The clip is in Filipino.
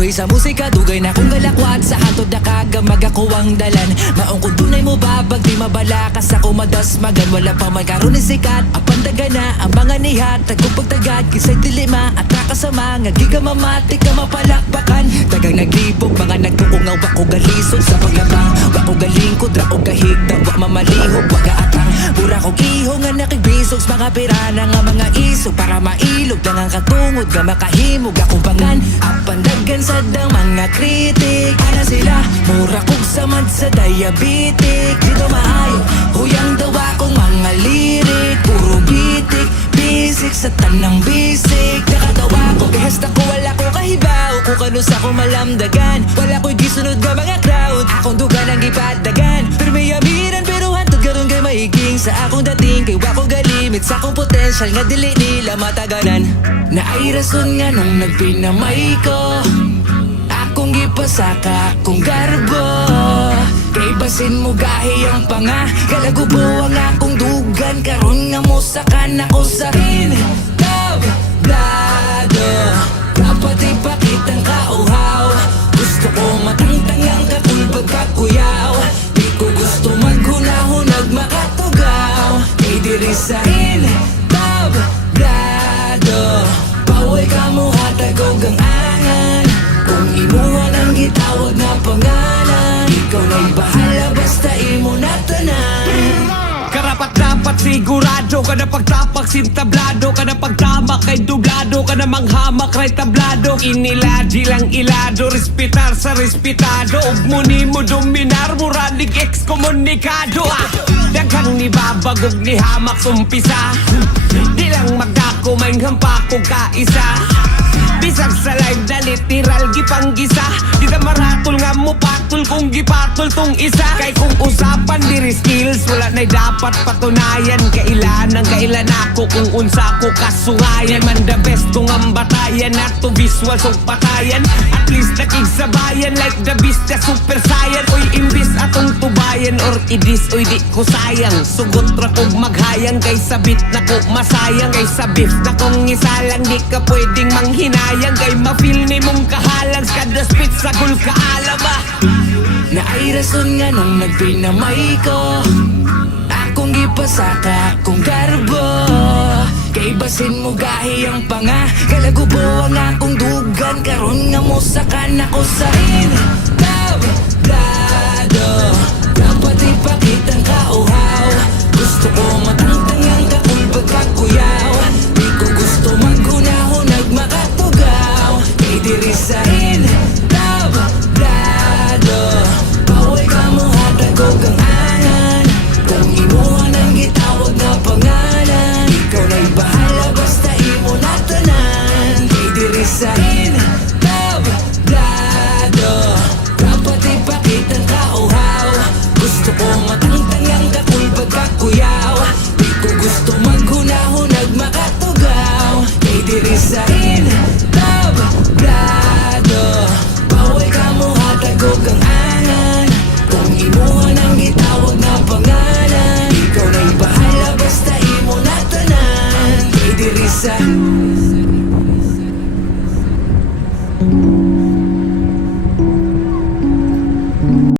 buhi sa musika, dugay na kong galakwat. Sa hatod na kagamag ako ang dalan. Maong kung dunay mo babag, di mabalakas ako madasmagan. Wala pa man karon ni sikat, apandaga na ang mga nihat. Tagong pagtagad, kisay dilima at nakasama. Nga gigamamati ka mapalakbakan. Tagang naglibog, mga nagtuungaw. Wako galisod sa paglabang, wako galingkod, rako kahigdag. Wa mamalihog, waga atang pura kong iho nga nakibisogs. Mga pirana nga mga isog, para mailog lang ang katungod. Nga makahimog akong pangan, apandagan sa dang mga kritik. Ana sila, mura kong samad sa diabetic. Dito maayo, huyang dawa kong mga lirik. Puro bitik, bisik sa tanang bisik. Nakagawa ko, bihasta ko wala ko kahibaw. Kung kanus ako malamdagan, wala ko'y gisunod nga mga crowd. Akong dugan ang ipadagan, pero may amiran pero hantod karon kay maiging. Sa akong dating kay wako galimit, sa akong potensyal nga dili nila mataganan. Na ay rason nga nung nagpinamay ko, akong gipasaka akong garbo. Kay basin mo gahi ang panga, kalagubo ang akong dugan. Karon nga mo sakan ako sa tablado. Dapat ipakitang kauhaw, gusto ko matangtang ang katulbag kakuyaw. Di ko gusto maghunahunag makatugaw. Kay diri sa tablado, bawal ka mo hatagog ang angan. Kung imuhan ang gitawag na pangalan, ikaw na'y bahala basta imo na tanan. Karapat dapat sigurado ka na pagtapak sintablado ka na pagtamak kay dublado ka na manghamak ray tablado. Iniladji lang ilado, respetar sa respetado. Ug muni mo dominar, muralig ekskomunikado. Daghang ni babagog ni hamak sumpisa, di lang magdako may hampak ko kaisa. Bisag sa live na literal gipanggisa, di na maratol nga mo patol kung gipatol tong isa. Kay kung usapan diri skills, wala na'y dapat patunayan. Kailan ako kung unsa ko kasungayan. Man the best kung ang batayan at to visual so patayan. At least nakigsabayan like the beast na super saiyan. Oy imbis atong tubayan or idis oy di ko sayang. Sugot ra kog maghayang kay sabit na ko masayang. Kay sabit na kong isalang di ka pwedeng manghinayang. Kay ma-feel ni mong kahalang kada spit sa gul kaalaba. Na ay rason nga nung nagpinamay ko, akong gipasaka akong garbo. Kay basin mo gahi ang panga, kalagubo ang akong dugan. Karon nga mo sakan ako sa